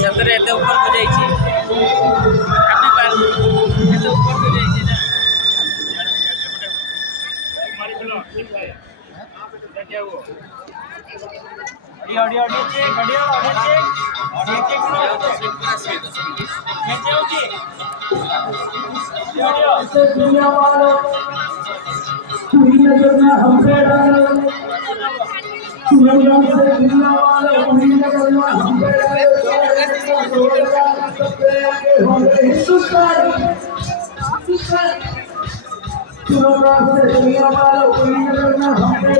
सतरे एते ऊपर को जाई छी काफी बार एते ऊपर को जाई छी ना मारी चलो क्या वो ऑडियो चेक ऑडियो चेक नीचे होगी ऑडियो दुनिया वालों पूरी नजर में हमसे दुनिया से दुनिया वालों पूरी नजर में हमसे हिंदुस्तान दुनिया वालों पूरी नजर में हमसे